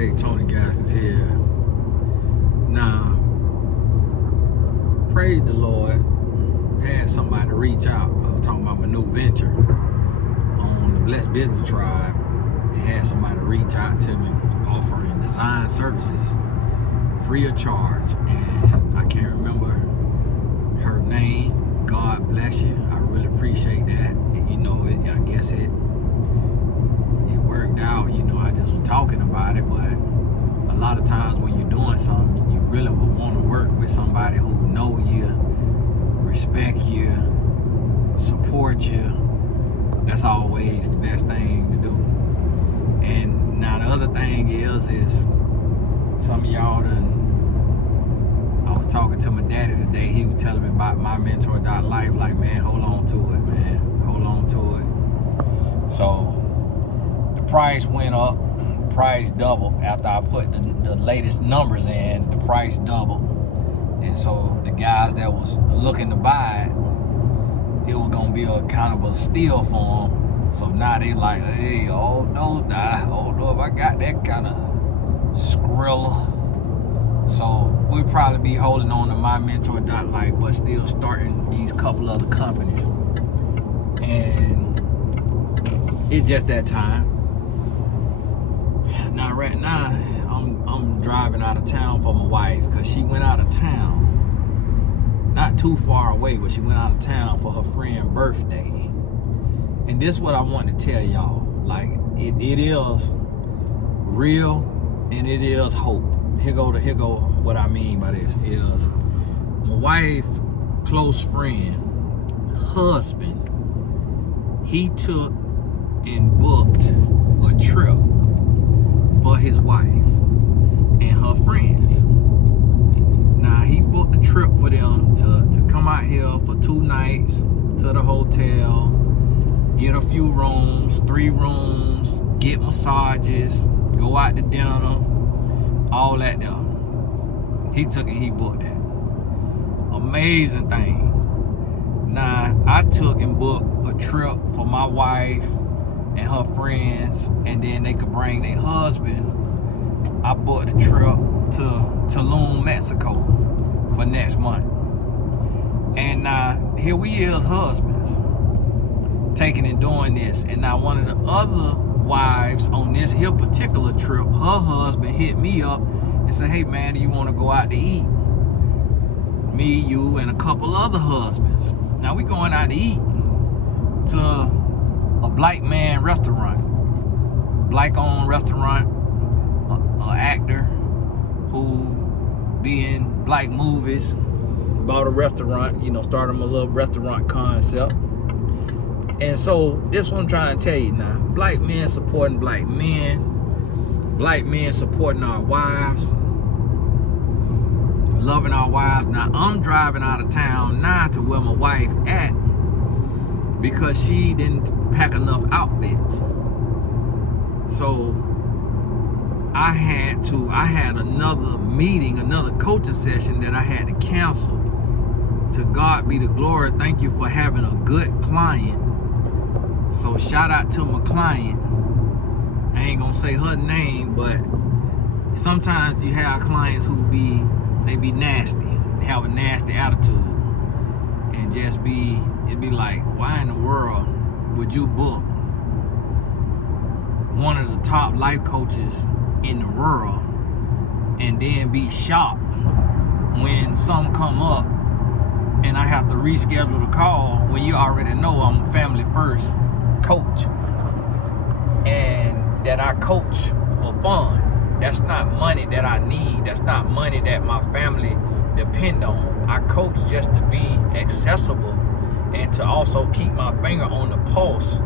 Hey, Tony Gas is here. Now, praise the Lord, had somebody reach out. I was talking about my new venture on the Blessed Business Tribe. They had somebody reach out to me offering design services free of charge. And I can't remember her name. God bless you. I really appreciate that. And, you know, I guess it worked out. You know, I just was talking about it, but a lot of times when you're doing something, you really would want to work with somebody who know you, respect you, support you. That's always the best thing to do. And now the other thing is some of y'all I was talking to my daddy today. He was telling me about my mentor.life. Like, man, hold on to it, man. Hold on to it. So the price went up. Price doubled after I put the latest numbers in. The price doubled, and so the guys that was looking to buy it was gonna be a kind of a steal for them. So now they like, hey, oh no, I don't know if I got that kind of skrilla. So we'll probably be holding on to my mentor.life, but still starting these couple other companies. And it's just that time. Now, right now, I'm driving out of town for my wife because she went out of town. Not too far away, but she went out of town for her friend's birthday. And this is what I want to tell y'all. Like, it is real and it is hope. Here go what I mean by this is my wife, close friend, husband, he took and booked a trip for his wife and her friends. Now, he booked a trip for them to come out here for 2 nights to the hotel, get a few rooms, 3 rooms, get massages, go out to dinner, all that there. He took and he booked that. Amazing thing. Now, I took and booked a trip for my wife and her friends, and then they could bring their husband. I booked a trip to Tulum, Mexico for next month. And now here we is, husbands, taking and doing this. And now one of the other wives on this here particular trip, her husband hit me up and said, hey man, do you want to go out to eat? Me, you, and a couple other husbands. Now we going out to eat to a black man restaurant, black owned restaurant, an actor who be in black movies, bought a restaurant, you know, started him a little restaurant concept. And so this is what I'm trying to tell you now. Black men supporting black men supporting our wives, loving our wives. Now I'm driving out of town now to where my wife at, because she didn't pack enough outfits. So I had another meeting, another coaching session that I had to cancel. To God be the glory. Thank you for having a good client. So shout out to my client. I ain't gonna say her name, but sometimes you have clients who be nasty, they have a nasty attitude, and just it'd be like, why in the world would you book one of the top life coaches in the world and then be shocked when some come up and I have to reschedule the call when you already know I'm a family first coach and that I coach for fun. That's not money that I need. That's not money that my family depend on. I coach just to be accessible and to also keep my finger on the pulse,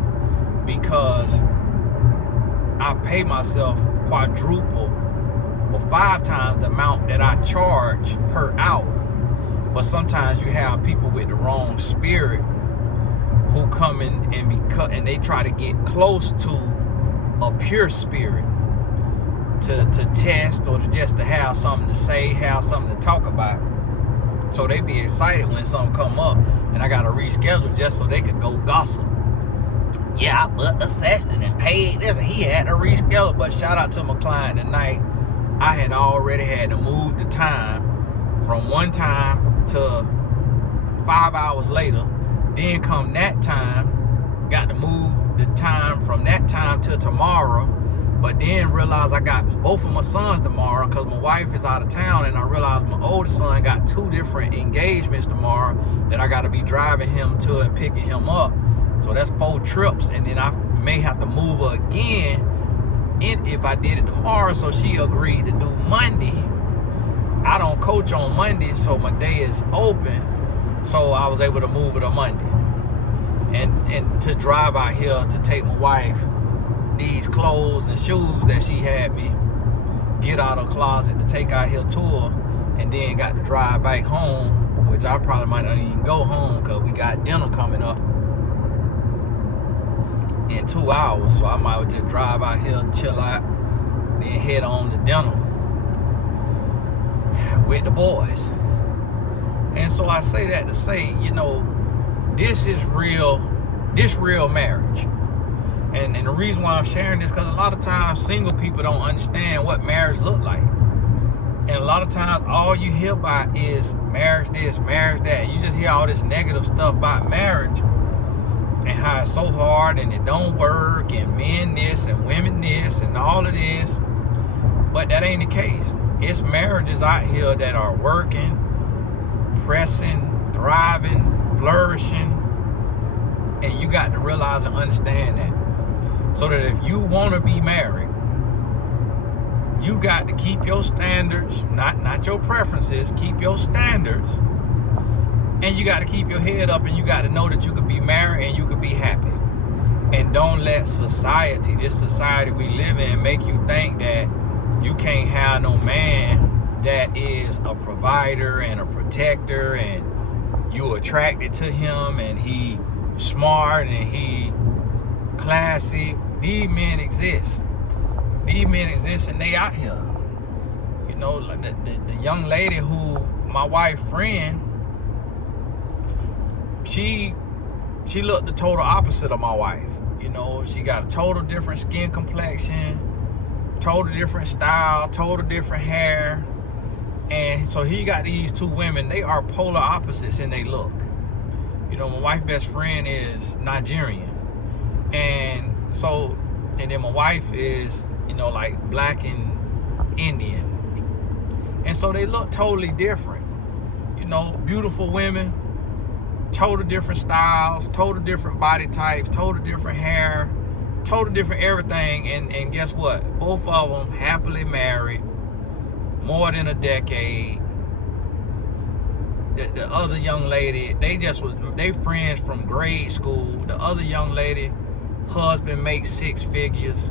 because I pay myself quadruple or 5 times the amount that I charge per hour. But sometimes you have people with the wrong spirit who come in and they try to get close to a pure spirit to test or just to have something to say, have something to talk about. So they be excited when something come up and I gotta reschedule just so they could go gossip. yeah, I booked a session and paid this, and he had to reschedule. But shout out to my client tonight. I had already had to move the time from one time to 5 hours later. Then come that time, got to move the time from that time to tomorrow. But then realized I got both of my sons tomorrow because my wife is out of town, and I realized my oldest son got 2 different engagements tomorrow that I got to be driving him to and picking him up. So that's 4 trips, and then I may have to move her again if I did it tomorrow. So she agreed to do Monday. I don't coach on Monday, so my day is open. So I was able to move it on Monday, and to drive out here to take my wife these clothes and shoes that she had me get out of the closet to take out here to her, and then got to drive back home, which I probably might not even go home because we got dinner coming up in 2 hours. So I might well just drive out here, chill out, then head on to dinner with the boys. And so I say that to say, you know, this is real marriage. And the reason why I'm sharing this, because a lot of times single people don't understand what marriage look like. And a lot of times all you hear about is marriage this, marriage that. You just hear all this negative stuff about marriage and how it's so hard and it don't work, and men this and women this and all of this. But that ain't the case. It's marriages out here that are working, pressing, thriving, flourishing. And you got to realize and understand that. So that if you want to be married, you got to keep your standards, not your preferences, keep your standards. And you got to keep your head up, and you got to know that you could be married and you could be happy. And don't let society, this society we live in, make you think that you can't have no man that is a provider and a protector, and you attracted to him, and he smart and he classy. These men exist. These men exist, and they out here. You know, like the young lady who my wife friend, she looked the total opposite of my wife. You know, she got a total different skin complexion, total different style, total different hair. And so he got these 2 women. They are polar opposites in their look. You know, my wife's best friend is Nigerian. And then my wife is, you know, like black and Indian. And so they look totally different. You know, beautiful women, total different styles, total different body types, total different hair, total different everything. And guess what? Both of them happily married, more than a decade. The other young lady, they friends from grade school. The other young lady, husband makes 6 figures.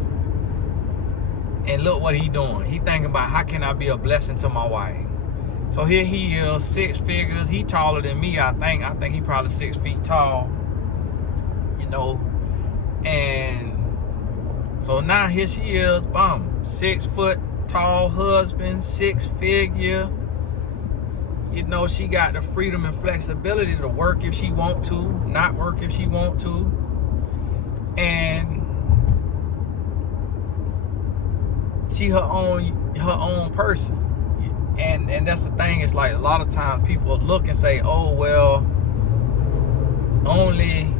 And look what he doing. He thinking about, how can I be a blessing to my wife? So here he is, 6 figures. He taller than me, I think. I think he probably 6 feet tall. You know. And so now here she is, 6 foot tall husband, 6 figure. You know, she got the freedom and flexibility to work if she want to, not work if she want to. And she her own person. And that's the thing, it's like a lot of times people look and say, oh well, only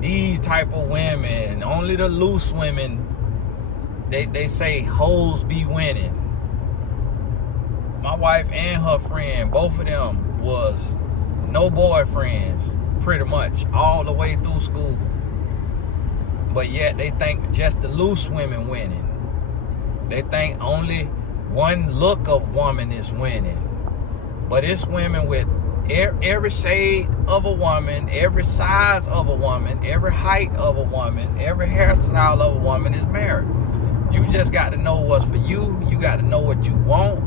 these type of women, only the loose women, they say hoes be winning. My wife and her friend, both of them was no boyfriends, pretty much, all the way through school. But yet they think just the loose women winning. They think only one look of woman is winning. But it's women with every shade of a woman, every size of a woman, every height of a woman, every hairstyle of a woman is married. You just got to know what's for you. You got to know what you want.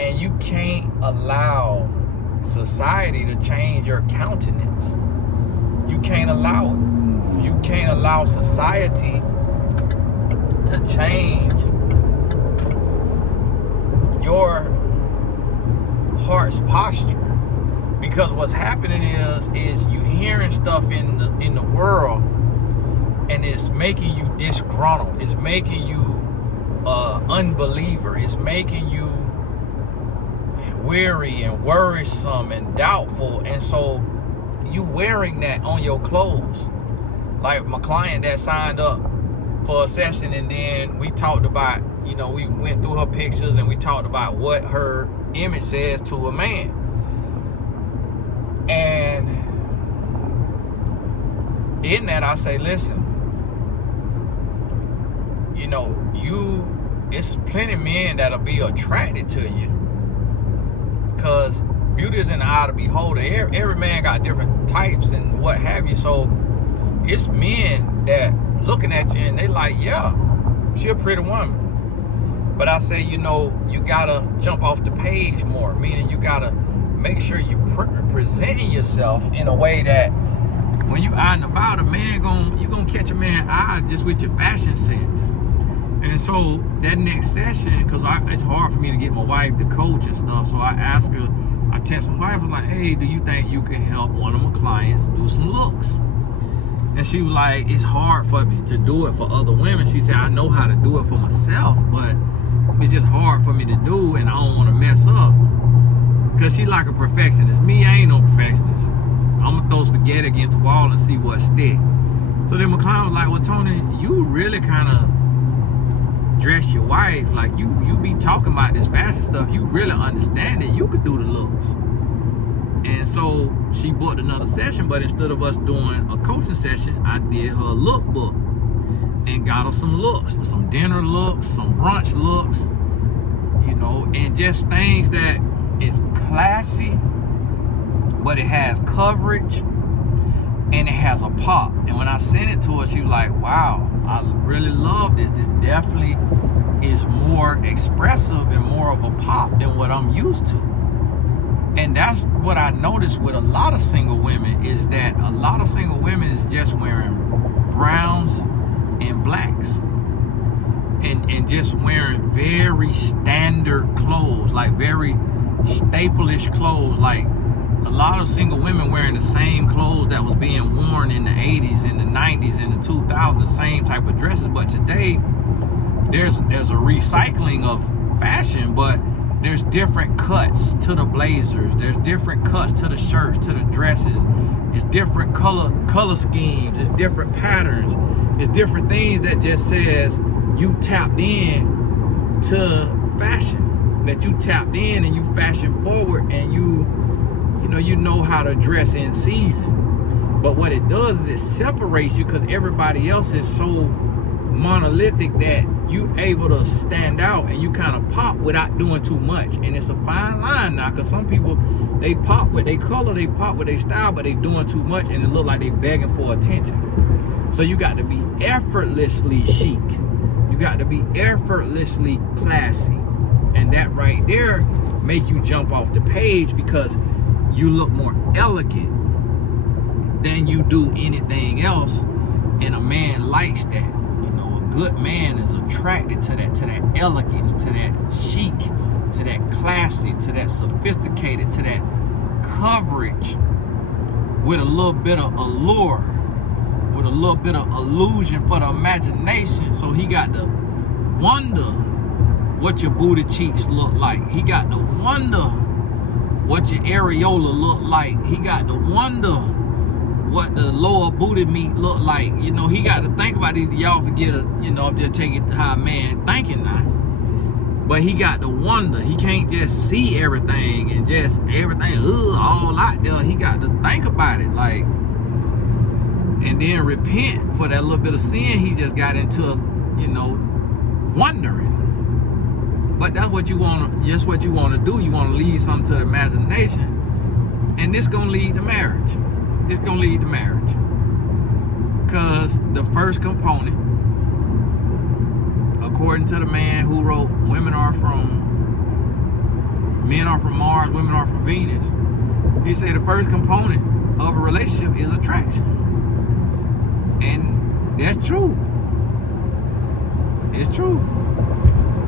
And you can't allow society to change your countenance. You can't allow it. You can't allow society to change your heart's posture. Because what's happening is you hearing stuff in the world, and it's making you disgruntled. It's making you unbeliever. It's making you weary and worrisome and doubtful. And so you wearing that on your clothes. Like my client that signed up for a session, and then we talked about, we went through her pictures and we talked about what her image says to a man. And in that, I say, listen, it's plenty of men that'll be attracted to you, because beauty is in the eye of the beholder. Every man got different types and what have you. So it's men that looking at you and they like, yeah, she a pretty woman. But I say, you gotta jump off the page more, meaning you gotta make sure you presenting yourself in a way that when you out and about, you're gonna catch a man's eye just with your fashion sense. And so that next session, because it's hard for me to get my wife to coach and stuff, so I asked her, I text my wife, I was like, hey, do you think you can help one of my clients do some looks? And she was like, it's hard for me to do it for other women. She said, I know how to do it for myself, but it's just hard for me to do, and I don't want to mess up. Because she like a perfectionist. Me, I ain't no perfectionist. I'm going to throw spaghetti against the wall and see what stick. So then my client was like, well, Tony, you really kind of dress your wife. Like, you be talking about this fashion stuff. You really understand it. You could do the looks. And so she booked another session, but instead of us doing a coaching session, I did her lookbook and got her some looks, some dinner looks, some brunch looks, and just things that is classy, but it has coverage and it has a pop. And when I sent it to her, she was like, wow, I really love this. This definitely is more expressive and more of a pop than what I'm used to. And that's what I noticed with a lot of single women, is that a lot of single women is just wearing browns and blacks and just wearing very standard clothes, like very staple-ish clothes. Like a lot of single women wearing the same clothes that was being worn in the 80s, in the 90s, in the 2000s, the same type of dresses. But today there's a recycling of fashion, but there's different cuts to the blazers, there's different cuts to the shirts, to the dresses. It's different color schemes, it's different patterns, it's different things that just says you tapped in to fashion, that you tapped in and you fashion forward, and you know how to dress in season. But what it does is it separates you, because everybody else is so monolithic that you able to stand out and you kind of pop without doing too much. And it's a fine line now, because some people, they pop with their color, they pop with their style, but they doing too much and it look like they begging for attention. So you got to be effortlessly chic, you got to be effortlessly classy, and that right there make you jump off the page, because you look more elegant than you do anything else. And a man likes that. Good man is attracted to that elegance, to that chic, to that classy, to that sophisticated, to that coverage with a little bit of allure, with a little bit of illusion for the imagination. So he got to wonder what your booty cheeks look like. He got to wonder what your areola look like. He got to wonder what the lower booty meat look like. He got to think about it. Y'all forget it. I'm just taking it to how a man thinking now. But he got to wonder. He can't just see everything and just everything all out there. He got to think about it, like, and then repent for that little bit of sin he just got into, wondering. But that's what you want. Just what you want to do. You want to lead something to the imagination, and this gonna lead to marriage. It's gonna lead to marriage, because the first component, according to the man who wrote men are from Mars, women are from Venus, he said the first component of a relationship is attraction. And that's true. It's true.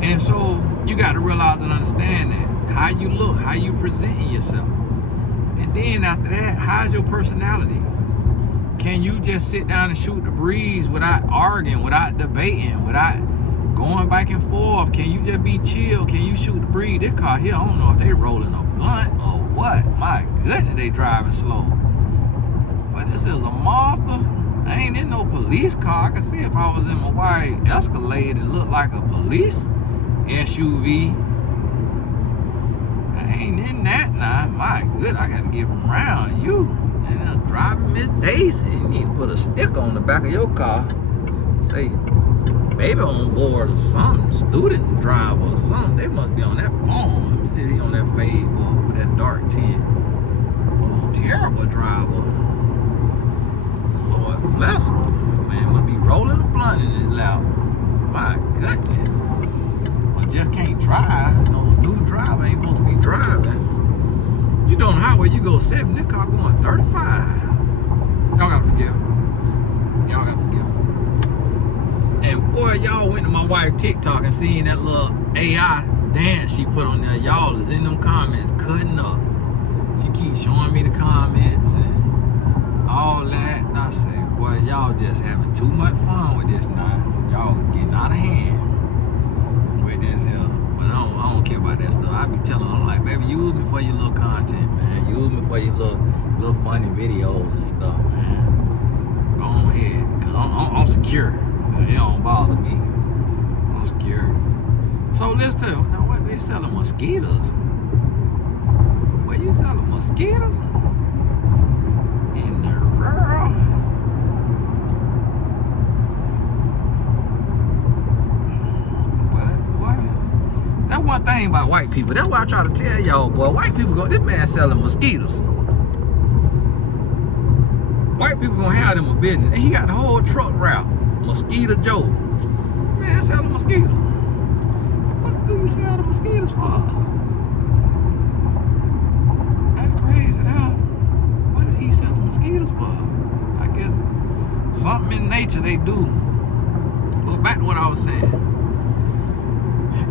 And so you got to realize and understand that how you look, how you present yourself, it then after that, how's your personality? Can you just sit down and shoot the breeze without arguing, without debating, without going back and forth? Can you just be chill? Can you shoot the breeze? This car here, I don't know if they rolling a blunt or what. My goodness, they driving slow. But this is a monster. I ain't in no police car. I can see if I was in my white Escalade, it looked like a police SUV. I ain't in that now. My goodness, I gotta give them around you. And driving Miss Daisy. You need to put a sticker on the back of your car. Say, baby on board or something. Student driver or something. They must be on that phone. Let me see if he on that fade board with that dark tint. Oh, terrible driver. Lord bless him. Man must be rolling a blunt in his lap. My goodness. But just can't drive. No new driver ain't supposed to be driving. You know on the highway, you go 7, this car going 35. Y'all gotta forgive me. Y'all gotta forgive me. And boy, y'all went to my wife TikTok and seen that little AI dance she put on there. Y'all is in them comments cutting up. She keeps showing me the comments and all that. And I said, boy, y'all just having too much fun with this now. Y'all is getting out of hand with this here. I don't care about that stuff. I be telling them, like, baby, use me for your little content, man. Use me for your little funny videos and stuff, man. Go on ahead, because I'm secure. It don't bother me. I'm secure. So let's tell you, now what, they selling mosquitoes? What, you selling mosquitoes? In the world? That's one thing about white people. That's why I try to tell y'all, boy, white people go, this man selling mosquitoes. White people gonna have them a business. And he got the whole truck route. Mosquito Joe. Man, selling mosquitoes. What do you sell the mosquitoes for? That's crazy, though. What is he selling mosquitoes for? I guess something in nature they do. But back to what I was saying.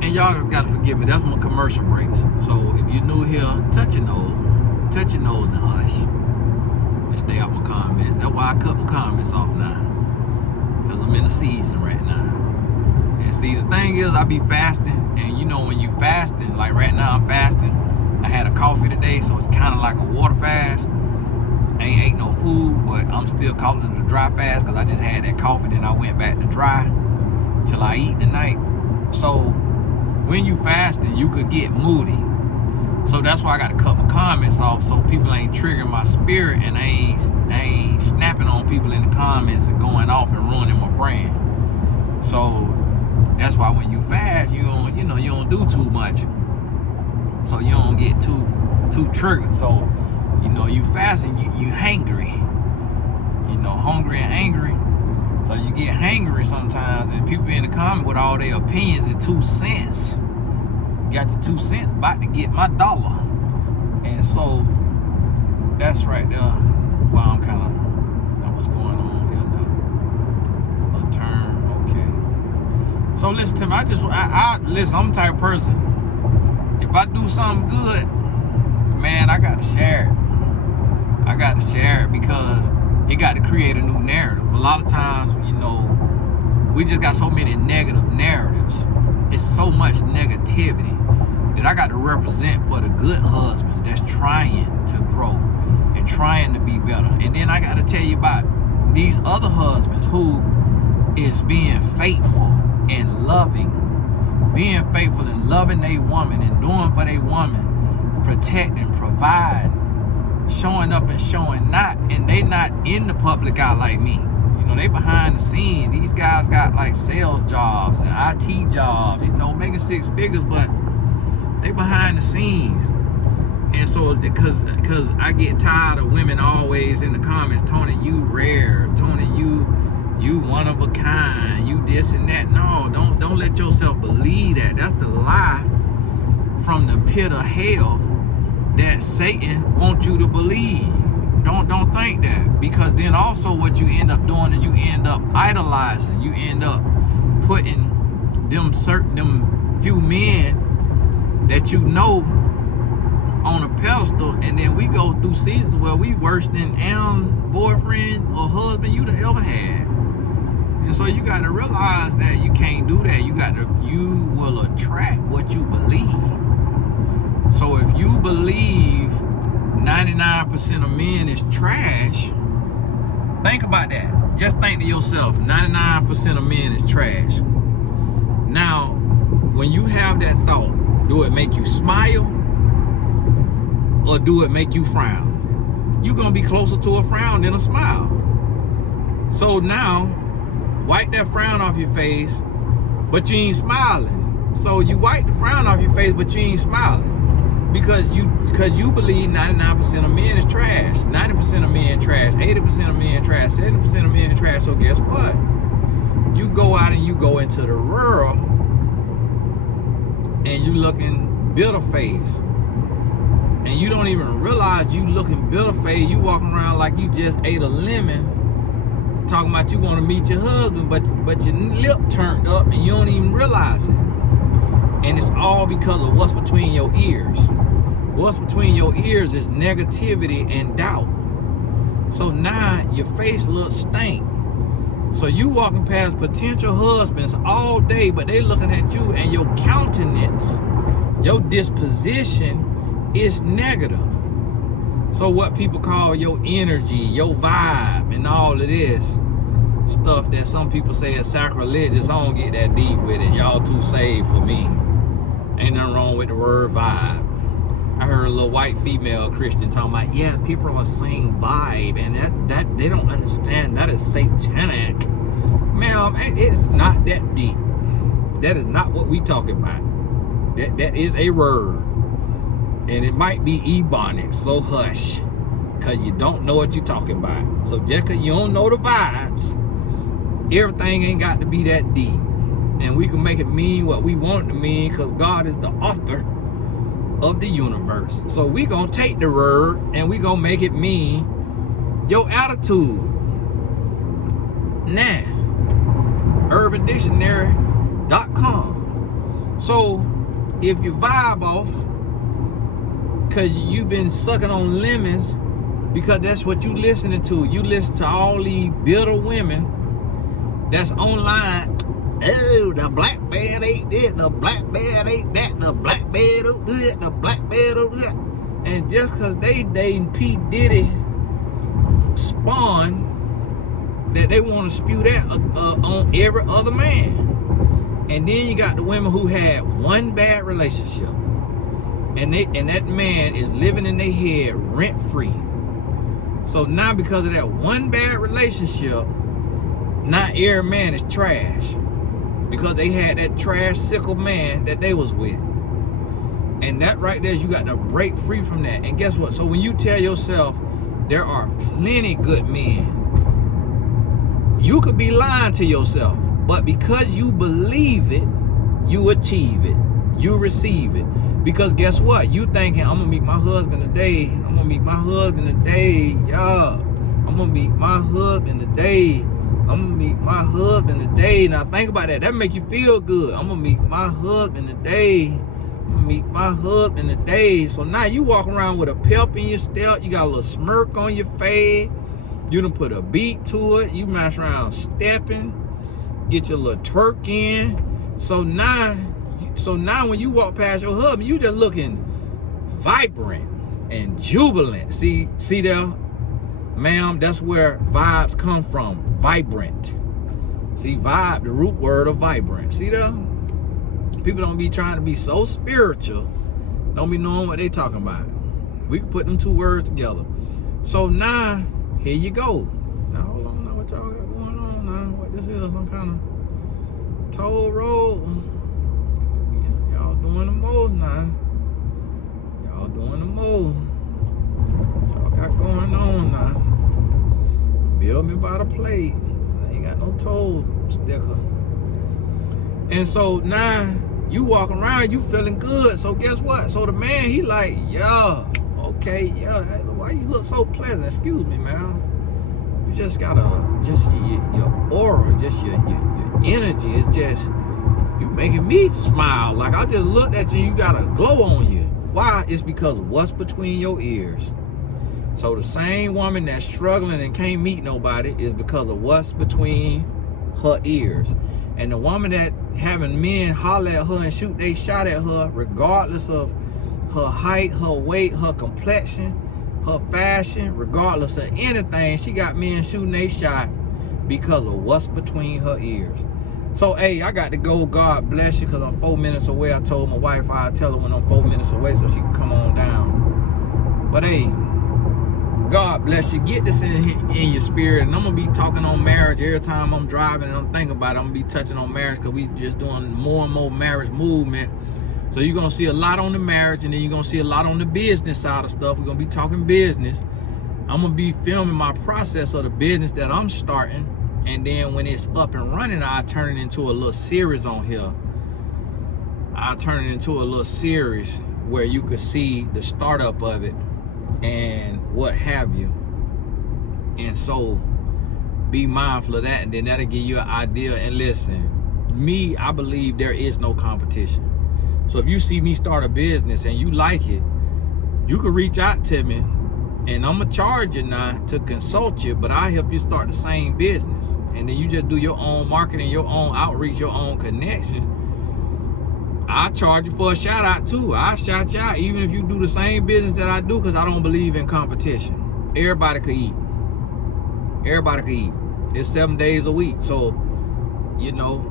And y'all gotta forgive me, that's my commercial breaks. So if you're new here, touch your nose and hush. And stay out my comments. That's why I cut my comments off now. Because I'm in a season right now. And see, the thing is, I be fasting. And you know when you fasting, like right now I'm fasting. I had a coffee today, so it's kind of like a water fast. I ain't ate no food, but I'm still calling it a dry fast because I just had that coffee, then I went back to dry till I eat tonight. So when you fasting, you could get moody. So that's why I got to cut my comments off so people ain't triggering my spirit and I ain't snapping on people in the comments and going off and ruining my brand. So that's why when you fast, you don't do too much. So you don't get too triggered. So, you fasting, you hangry. Hungry and angry. So you get hangry sometimes, and people in the comment with all their opinions and 2 cents. Got the 2 cents, about to get my dollar. And so that's right there. Well, I'm kind of what's going on here now. A turn, okay. So listen to me. I listen. I'm the type of person. If I do something good, man, I got to share it. I got to share it because it got to create a new narrative. A lot of times, we just got so many negative narratives. It's so much negativity that I got to represent for the good husbands that's trying to grow and trying to be better. And then I got to tell you about these other husbands who is being faithful and loving, being faithful and loving their woman and doing for their woman, protecting, providing, showing up and showing not, and they not in the public eye like me. They behind the scenes. These guys got like sales jobs and IT jobs, making 6 figures, but they behind the scenes. And so because I get tired of women always in the comments, Tony, you rare, Tony, you one of a kind, you this and that. No, don't let yourself believe that. That's the lie from the pit of hell that Satan wants you to believe. Don't think that, because then also what you end up doing is you end up idolizing. You end up putting them few men that on a pedestal, and then we go through seasons where we worse than boyfriend or husband you'd ever had. And so you got to realize that you can't do that. You will attract what you believe. So if you believe 99% of men is trash, think about that. Just think to yourself, 99% of men is trash. Now, when you have that thought, do it make you smile or do it make you frown? You're gonna be closer to a frown than a smile. So now, wipe that frown off your face, but you ain't smiling. So you wipe the frown off your face, but you ain't smiling. Because you believe 99% of men is trash. 90% of men trash, 80% of men trash, 70% of men trash. So guess what? You go out and you go into the world and you looking bitter face. And you don't even realize you looking bitter face. You walking around like you just ate a lemon, talking about you want to meet your husband, but your lip turned up and you don't even realize it. And it's all because of what's between your ears. What's between your ears is negativity and doubt. So now your face looks stank. So you walking past potential husbands all day, but they looking at you and your countenance, your disposition is negative. So what people call your energy, your vibe, and all of this stuff that some people say is sacrilegious, I don't get that deep with it. Y'all too saved for me. Ain't nothing wrong with the word vibe. I heard a little white female Christian talking about, yeah, people are saying vibe, and that they don't understand that is satanic. Ma'am, it's not that deep. That is not what we talking about. That is a word. And it might be ebonics, so hush. Cause you don't know what you're talking about. So just cause you don't know the vibes, everything ain't got to be that deep. And we can make it mean what we want it to mean, because God is the author of the universe. So we gonna take the word and we gonna make it mean your attitude. Now, UrbanDictionary.com. So if you vibe off because you've been sucking on lemons, because that's what you listening to. You listen to all these bitter women that's online. Oh, the black man ain't this, the black man ain't that, the black man don't do that, the black man don't do that. And just because they dating P. Diddy spawn, that they want to spew that on every other man. And then you got the women who had one bad relationship, and that man is living in their head rent free. So now because of that one bad relationship, now every man is trash. Because they had that trash sickle man that they was with. And that right there, you got to break free from that. And guess what? So when you tell yourself there are plenty good men, you could be lying to yourself. But because you believe it, you achieve it. You receive it. Because guess what? You thinking, I'm going to meet my husband today. I'm going to meet my husband today. Yeah. I'm going to meet my husband today. I'm gonna meet my husband today. Now think about that. That make you feel good. I'm gonna meet my husband today. I'm gonna meet my husband today. So now you walk around with a pep in your step. You got a little smirk on your face. You done put a beat to it. You mess around stepping. Get your little twerk in. So now when you walk past your husband, you just looking vibrant and jubilant. See there? Ma'am, that's where vibes come from. Vibrant. See, vibe, the root word of vibrant. See that? People don't be trying to be so spiritual, don't be knowing what they talking about. We can put them two words together. So now, here you go. Now hold on, now what y'all got going on now? What this is, some kind of toll road. Y'all doing the most now. Y'all doing the most. What y'all got going on now? Bill me by the plate. I ain't got no toll sticker. And so now you walking around, you feeling good. So guess what? So the man, he like, yeah, okay, yeah. Why you look so pleasant? Excuse me, man. You just got your aura, just your energy is just, you making me smile. Like I just looked at you, you got a glow on you. Why? It's because of what's between your ears. So the same woman that's struggling and can't meet nobody is because of what's between her ears. And the woman that having men holler at her and shoot they shot at her, regardless of her height, her weight, her complexion, her fashion, regardless of anything, she got men shooting they shot because of what's between her ears. So, hey, I got to go. God bless you, because I'm 4 minutes away. I told my wife I'd tell her when I'm 4 minutes away so she can come on down. But, hey, God bless you. Get this in your spirit. And I'm going to be talking on marriage every time I'm driving and I'm thinking about it. I'm going to be touching on marriage, because we just doing more and more marriage movement. So you're going to see a lot on the marriage, and then you're going to see a lot on the business side of stuff. We're going to be talking business. I'm going to be filming my process of the business that I'm starting. And then when it's up and running, I turn it into a little series on here. I turn it into a little series where you could see the startup of it and what have you. And so be mindful of that, and then that'll give you an idea. And listen, me, I believe there is no competition. So if you see me start a business and you like it, you can reach out to me, and I'm gonna charge you now to consult you, but I help you start the same business. And then you just do your own marketing, your own outreach, your own connection. I charge you for a shout out too. I shout you out even if you do the same business that I do, because I don't believe in competition. Everybody could eat. Everybody could eat. It's 7 days a week. So, you know,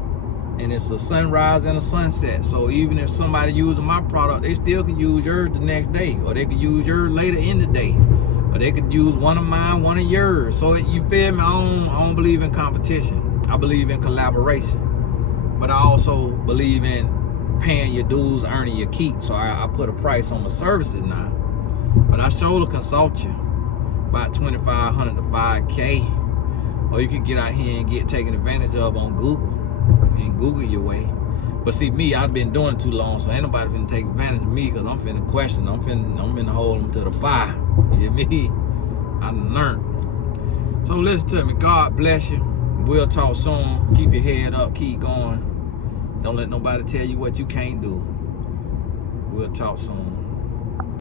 and it's a sunrise and a sunset. So even if somebody using my product, they still can use yours the next day, or they can use yours later in the day, or they could use one of mine, one of yours. So you feel me? I don't believe in competition. I believe in collaboration. But I also believe in paying your dues, earning your keep. So I put a price on my services now. But I sure will consult you about $2,500 to $5K. Or you could get out here and get taken advantage of on Google and Google your way. But see, me, I've been doing it too long, so ain't nobody finna take advantage of me, because I'm finna question. I'm finna hold them to the fire. You hear me? I done learned. So listen to me. God bless you. We'll talk soon. Keep your head up. Keep going. Don't let nobody tell you what you can't do. We'll talk soon.